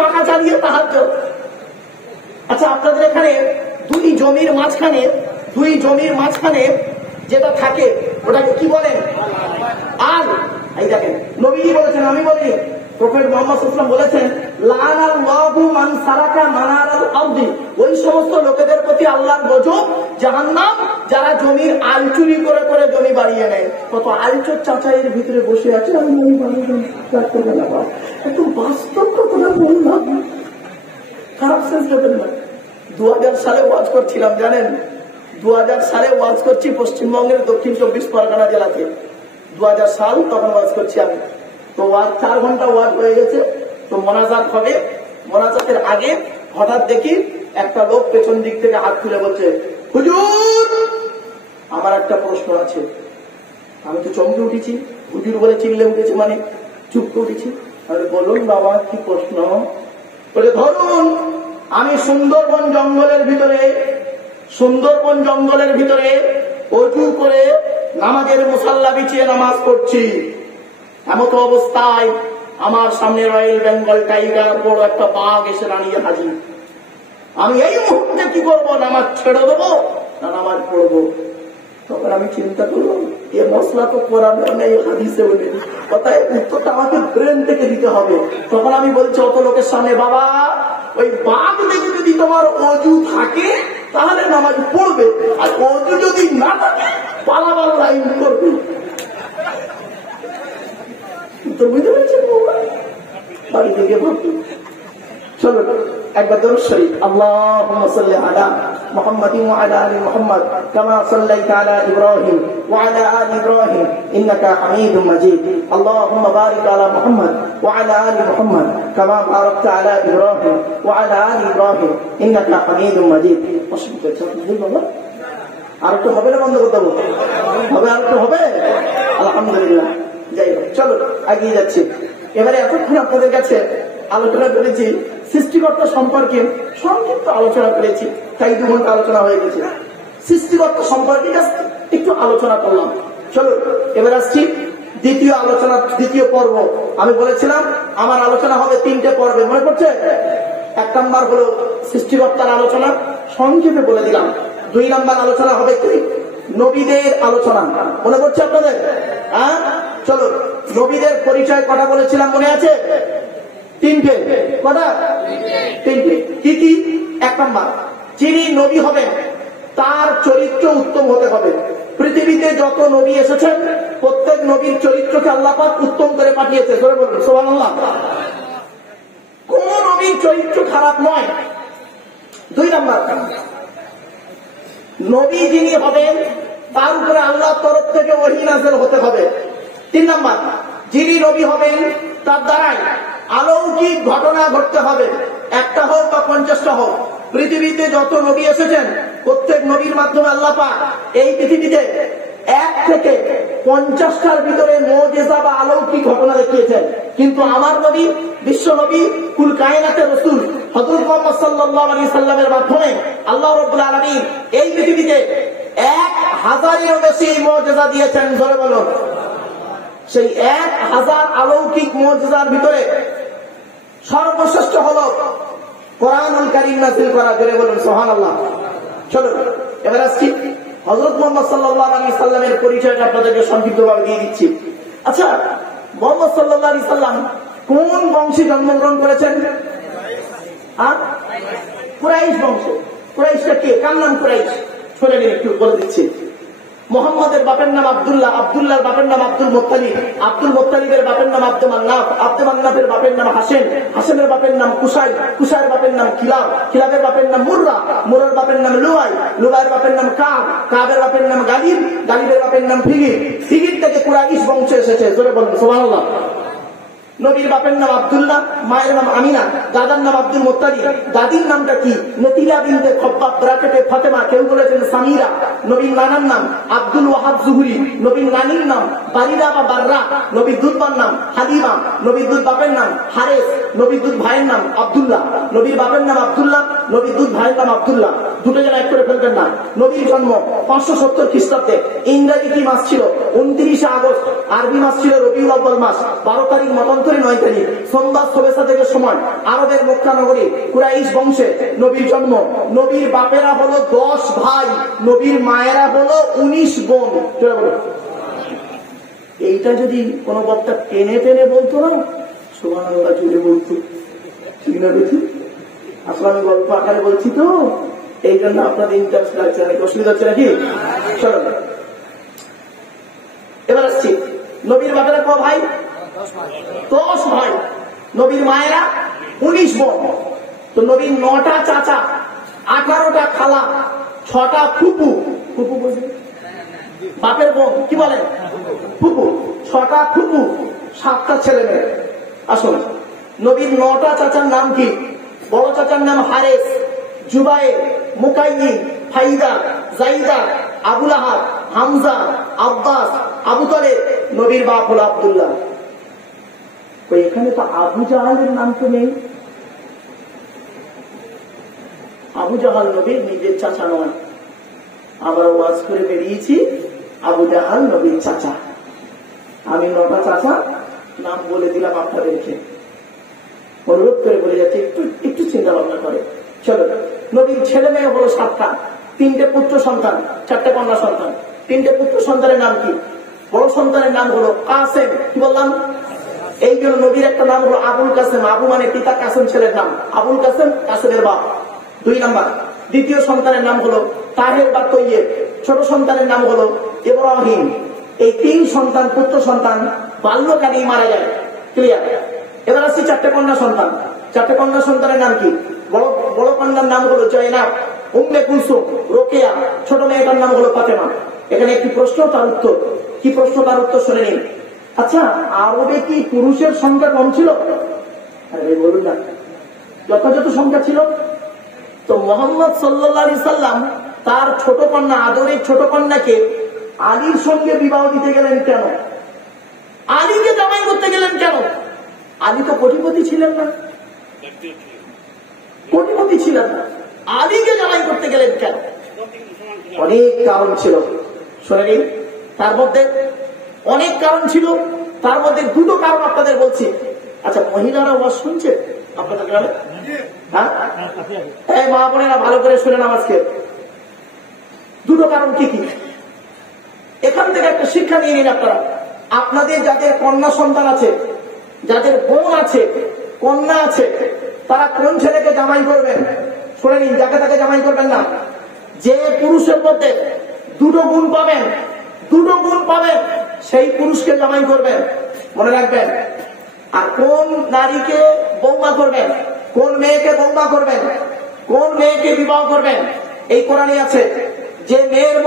পাখা চালিয়ে তাহাজ্জুদ। আচ্ছা, আপনাদের এখানে দুই জমির মাঝখানে যেটা থাকে ওটাকে কি বলেন? আল। এই দেখেন, নবীজি বলেছেন, আমি বলি, প্রফেট মুহাম্মদ সাল্লাল্লাহু আলাইহি ওয়াসাল্লাম বলেছেন, লাআনাল্লাহু মান সারাকা মানারাল আরদি, ওই সমস্ত লোকেদের প্রতি আল্লাহর গজব, জাহান্নাম, যারা জমির আল চুরি করে করে জমি বাড়িয়ে নেয়। কত আলচোর চাচাইয়ের ভিতরে বসে আছে, আমি একটু বাস্তব কথাটা বললাম, খারাপ সেন্স দেবেন না। 2000 সালে ওয়াজ করছিলাম, জানেন, 2000 সালে ওয়াজ করছি পশ্চিমবঙ্গের দক্ষিণ 24 পরগনা জেলাতে। 2000 সাল তখন ওয়াজ করছি আমি। তো ওয়াজ 4 ঘন্টা ওয়াজ হয়ে গেছে, তো মোনাজাত হবে। মোনাজাতের আগে হঠাৎ দেখি একটা লোক পেছন দিক থেকে হাত তুলে বলছে, হুজুর আমার একটা প্রশ্ন আছে। আমি তো চমকে উঠেছি, হুজুর বলে চিল্লে উঠেছে মানে চুপ করে উঠেছি। বলুন বাবা, কি প্রশ্ন? বলে, ধরুন আমি সুন্দরবন জঙ্গলের ভিতরে অজু করে নামাজের মুসাল্লা বিছিয়ে নামাজ পড়ছি। এমত অবস্থায় আমার সামনে রয়্যাল বেঙ্গল টাইগার বড় একটা বাঘ এসে দাঁড়িয়ে হাজির। আমি এই মুহূর্তে কি করবো? নামাজ ছেড়ে দেবো না নামাজ পড়বো? তখন আমি চিন্তা করলাম, এ মশলা তো কোরআনে নেই, হাদিসেও নেই, কথায় উত্তরটা আমাকে ব্রেন থেকে দিতে হবে। তখন আমি বলছি অত লোকের সামনে, বাবা ওই বাঘ দেখে যদি তোমার অজু থাকে তাহলে নামাজ পড়বে, আর অজু যদি না থাকে পালাবার লাইন করবে। তো বুঝতে পেরেছেন বাড়ি থেকে ভাবছি। চলো একবার দরুদ শরীফ, আল্লাহুম্মা সাল্লি আলা মুহাম্মাদিন ওয়া আলা আলি মুহাম্মাদ কামা সাল্লাইতা আলা ইব্রাহিম ওয়া আলা আলি ইব্রাহিম ইন্নাকা হামিদুম মাজিদ। আল্লাহুম্মা বারিক আলা মুহাম্মাদ ওয়া আলা আলি মুহাম্মাদ কামা বারাকতা আলা ইব্রাহিম ওয়া আলা আলি ইব্রাহিম ইন্নাকা হামিদুম মাজিদ। অসুবিধা নেই বাবা, আর একটু হবে না? বন্ধ করতে হবে? আর একটু হবে? আলহামদুলিল্লাহ। যাই হোক, চলো এগিয়ে যাচ্ছি। এবারে এতক্ষণ আপনাদের কাছে আলোচনা করেছি সৃষ্টিকর্তা সম্পর্কে, সংক্ষিপ্ত আলোচনা করেছি, তাই 2 ঘন্টা আলোচনা হয়ে গেছে। সৃষ্টিকর্তা সম্পর্কে একটু আলোচনা করলাম। চলো এবার আসছি দ্বিতীয় পর্ব। আমি বলেছিলাম আমার আলোচনা হবে 3টে পর্বে, মনে পড়ছে? 1 নম্বর হলো সৃষ্টিকর্তার আলোচনা, সংক্ষেপে বলে দিলাম। 2 নম্বর আলোচনা হবে কি? নবীদের আলোচনা, মনে পড়ছে আপনাদের? হ্যাঁ, চলো নবীদের পরিচয় কটা বলেছিলাম, মনে আছে? 3টে। কটা? 3টে। কি কি? 1 নম্বর, যিনি নবী হবেন তার চরিত্র উত্তম হতে হবে। পৃথিবীতে যত নবী এসেছেন প্রত্যেক নবীর চরিত্রকে আল্লাহ পাক উত্তম করে পাঠিয়েছে। জোরে বলুন সুবহানাল্লাহ। কোন নবীর চরিত্র খারাপ নয়। 2 নম্বর, নবী যিনি হবেন তার উপরে আল্লাহর তরফ থেকে ওহী নাযিল হতে হবে। 3 নম্বর, যিনি নবী হবেন তার দ্বারাই অলৌকিক ঘটনা ঘটতে হবে, 1টা হোক বা 50টা হোক। পৃথিবীতে যত নবী এসেছেন প্রত্যেক নবীর মাধ্যমে আল্লাহ পাক এই পৃথিবীতে 1 থেকে 50টার ভিতরে মুজিজা বা অলৌকিক ঘটনা দেখিয়েছেন। কিন্তু আমার নবী, বিশ্ব নবী, কুল কায়নাতের রাসূল হযরত মুহাম্মদ সাল্লাল্লাহু আলাইহি সাল্লামের মাধ্যমে আল্লাহ রাব্বুল আলামিন এই পৃথিবীতে 1000-এরও বেশি মুজিজা দিয়েছেন। জোরে বলুন। সেই 1000 অলৌকিক মুজিজার ভিতরে সর্বশ্রেষ্ঠ হলো কোরআনুল কারীম নাযিল করা। জোরে বলুন সুবহানাল্লাহ। চলো এবার আসছি হযরত মুহাম্মদ সাল্লাল্লাহু আলাইহি সাল্লামের পরিচয়টা আপনাদেরকে সংক্ষিপ্তভাবে দিয়ে দিচ্ছি। আচ্ছা, মুহাম্মদ সাল্লাল্লাহু আলাইহি সাল্লাম কোন বংশে জন্মগ্রহণ করেছেন? কুরাইশ বংশ। কুরাইশটা কে? কার নাম কুরাইশ? শুনে নিন, একটু বলে দিচ্ছি। মোহাম্মদের বাপের নাম আব্দুল্লাহ, আব্দুল্লাহর বাপের নাম আব্দুল মুত্তালিব, আব্দুল মুত্তালিবের বাপের নাম আব্দুল মান্নাফ, আব্দুল মান্নাফের বাপের নাম হাসেম, হাসেমের বাপের নাম কুসাই, কুসাইয়ের বাপের নাম কিলাব, কিলাবের বাপের নাম মুররা, মুরার বাপের নাম লুয়াই, লুয়াইয়ের বাপের নাম কাব, কাবের বাপের নাম গালিব, গালিবের বাপের নাম ফিগির, ফিগির থেকে কুরাইশ বংশ এসেছে। জোরে বলুন সুবহানাল্লাহ। নবীর বাপের নাম আব্দুল্লাহ, মায়ের নাম আমিনা, দাদার নাম আব্দুল মুত্তালিব, দাদির নামটা কি? নতিলা বিনতে খব্বাব ব্রাকেটে ফাতেমা, কেউ বলেছেন সামিরা। নবীর নানার নাম আব্দুল ওয়াহাব জুহরি, নবীর নানির নাম বারিরা বা বাররা, নবীর দুধবার নাম হালিমা, নবীর দুধ বাপের নাম হারেস, নবীর দুধ ভাইয়ের নাম আব্দুল্লাহ, নবীর বাপের নাম আব্দুল্লাহ, নবীর দুধ ভাইয়ের নাম আব্দুল্লাহ। দুটো যেন এক করে ফেলবেন না। নবীর জন্ম 570 খ্রিস্টাব্দে। ইংরেজি কি মাস ছিল? 29 আগস্ট। আরবি মাস ছিল রবিউল আউয়াল মাস। 12 তারিখ মতন 9 তারিখ সোমবার শোভেচ্ছা থেকে সময় আরবের মক্কা নগরী কুরাইশ বংশে নবীর জন্ম। নবীর বাপেরা হলো 10 ভাই, নবীর মায়েরা হলো 19 বোন। এইটা যদি কোনো বক্তা টেনে টেনে বলতো না, সুবহানাল্লাহ জুড়ে বলতো, ঠিক না দেখি? আসলে আমি গল্প আকারে বলছি তো, এই জন্য আপনাদের ইন্টারেস্ট লাগছে, অনেক অসুবিধা হচ্ছে নাকি? চলো এবার আসছি, নবীর বাপেরা ক ভাই? 10 ভাই, নবীর মায়েরা 19 বোন। তো নবীর 9টা চাচা, 18টা খালা, 6টা ফুপু। ফুপু বলছে বাপের বোন, কি বলেন? ফুপু। 6টা ফুপু, 7টা ছেলে মেয়ে। আসুন, নবীর 9টা চাচার নাম কি? বড় চাচার নাম হারেস, জুবায়ের, মুকাইয়িন, ফাইদা, জাইদা, আবুল আহাব, হামজা, আব্বাস, আবু তালেব। নবীর বাপ হলো আব্দুল্লাহ। তো এখানে তো আবু জাহালের নাম তো নেই। আবু জাহাল নবীর নিজের চাচা নয়। আবার ওয়াজ করে বেরিয়েছি, আবু জাহাল নবীর চাচা। আমি 9টা চাচা নাম বলে দিলাম আপনাদেরকে, অনুরোধ করে বলে যাচ্ছে একটু একটু চিন্তা ভাবনা করে। চলো, নবীর ছেলে মেয়ে হলো 7টা, 3টে পুত্র সন্তান, 4টে কন্যা সন্তান। 3টে পুত্র সন্তানের নাম কি? বড় সন্তানের নাম হলো কাসেম, কি বললাম? এই জন্য নবীর একটা নাম হলো আবুল কাসেম। আবু মানে পিতা, কাসেম ছেলের নাম। আবুল কাসেম, কাসেমের বাপ। 2 নাম্বার। দ্বিতীয় সন্তানের নাম হলো তাহের বা তৈয়েব। ছোট সন্তানের নাম হলো ইব্রাহিম। এই 3 সন্তান, পুত্র সন্তান বাল্যকালেই মারা যায়। ক্লিয়ার? এবার আসছি 4টে কন্যা সন্তান। 4টে কন্যা সন্তানের নাম কি? বড় কন্যার নাম হলো জয়নাব, উম্মে কুলসুম, রোকেয়া। ছোট মেয়েটার নাম হলো ফাতেমা। এখানে একটি প্রশ্ন, তার উত্তর। কি প্রশ্ন, তার উত্তর শুনে নিন। আচ্ছা, আরবে কি পুরুষের সংখ্যা কম ছিল? আরে বলুন না, যথাযথ সংখ্যা ছিল। তো মুহাম্মদ সাল্লাল্লাহু আলাইহি সাল্লাম তার ছোট কন্যা, আদরের ছোট কন্যাকে আলীর সঙ্গে বিবাহ দিতে গেলেন কেন? আলীকে জামাই করতে গেলেন কেন? আলী তো কোটিপতি ছিলেন না, কোটিপতি ছিলেন না, আলীকে জামাই করতে গেলেন কেন? অনেক কারণ ছিল, শুনে নিন। তার মধ্যে অনেক কারণ ছিল, তার মধ্যে 2টো কারণ আপনাদের বলছি। আচ্ছা, মহিলারা ওয়াজ শুনছে আপনাদের গ্রামে? হ্যাঁ, এই মা বোনেরা ভালো করে শুনে নাও আজকে। 2টো কারণ কি কি? এখান থেকে একটা শিক্ষা নিয়ে নিন আপনারা। আপনাদের যাদের কন্যা সন্তান আছে, যাদের বোন আছে, কন্যা আছে, তারা কোন ছেলেকে জামাই করবেন শুনে নিন। যাকে তাকে জামাই করবেন না। যে পুরুষের মধ্যে 2টো গুণ পাবেন, 2টো গুণ পাবেন, সেই পুরুষকে জামাই করবেন, মনে রাখবেন। আর কোন নারীকে বৌমা করবেন, কোন মেয়েকে বৌমা করবেন, কোন মেয়েকে বিবাহ করবেন, এই কোরআনে আছে। যে মেয়ের